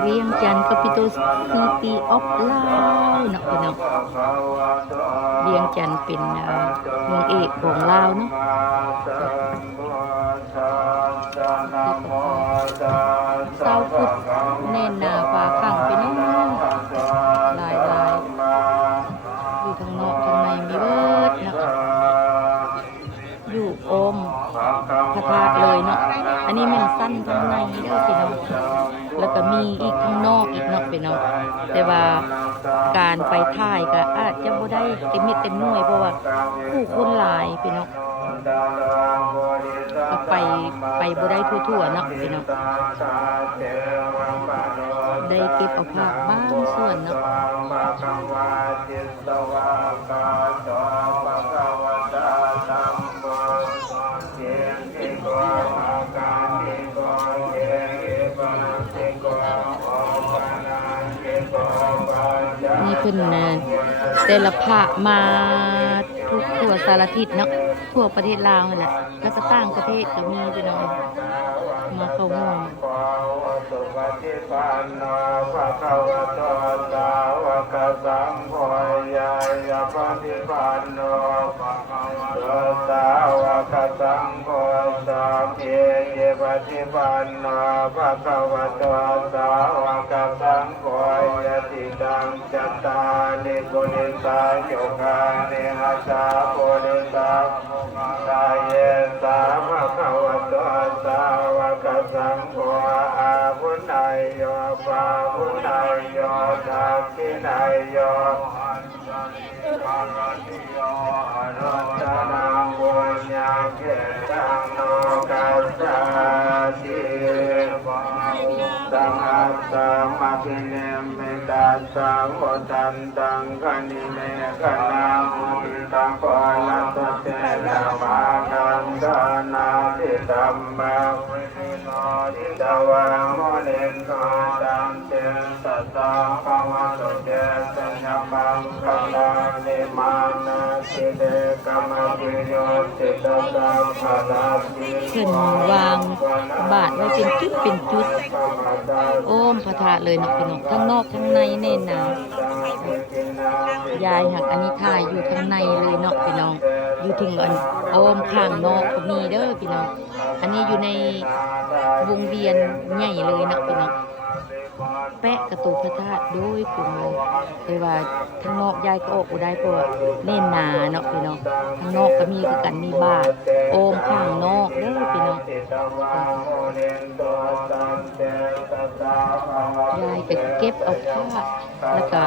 เวียงจันทร์ Capital City of ลาวเนาะพี่น้องเวียงจันทร์เป็นเมืองเอกของลาวเนาะเศร้าพุดแน่นหนาฟ้าขังพี่น้องลายอยู่ทางนอกทางในมีเบิดเนาะอยู่โอมพระธาตุเลยเนาะอันนี้มันสั้นทางในเด้อพี่น้องแล้วก็มีอีกข้างนอกอีกเนาะพี่น้องแต่ว่าการไปถ่ายก็อาจจะบ่ได้เต็มเม็ดเต็มหน่วยเพราะว่าผู้คนหลายพี่น้องก็ไปบ่ได้ทั่วๆเนาะพี่น้องได้เก็บเอาภาพบางส่วนเนาะนี่เพิ่นแต่ละภาคมาทุกทั่วสารทิศเนาะทั่วประเทศลาวนั่นแหละแล้วก็ต่างประเทศก็มีพี่น้องมาเข้าร่วมจัตตาลิปุริสาโยกาเนหัสสะปุริสาสายเยสามะขวะโตสาวกสังโฆอาหุนายโยปาหุนายโยทักขินายโยรัตนังบุญญาเกตังโลกัสสะติสังฆัสสะมะคิเนมิตัสสะโหตันตังคณิเมฆนามุนตังปะลัตเตนะมานันทานาทิตัมมะวิโนทิตวังโมเนโกตังเตสัตตะภวะตุเตสัญญมังคลานิมานาทิเดกมะปิโยติตตังภะลัตติ เพิ่นวางบาทไว้เป็นจุดเป็นจุดโอ้มพระธาตุเลยเนาะพี่น้องทั้งนอกทั้งในแน่นหนายายหักอันนี้ถ่ายอยู่ข้างในเลยเนาะพี่น้องอยู่ถึงอันโอ้มข้างนอกก็มีเด้อพี่น้องอันนี้อยู่ในวงเวียนใหญ่เลยเนาะพี่น้องแปะกระตูพระธาตุโดยกลุ่มเลยแต่ว่าทางนอกยายก็ออกบ่ได้เพราะว่าแน่นหนาเนาะพี่น้องทางนอกก็มีคือกันมีบาทโอมข้างนอกเด้อพี่น้องยายก็เก็บเอาผ้าแล้วก็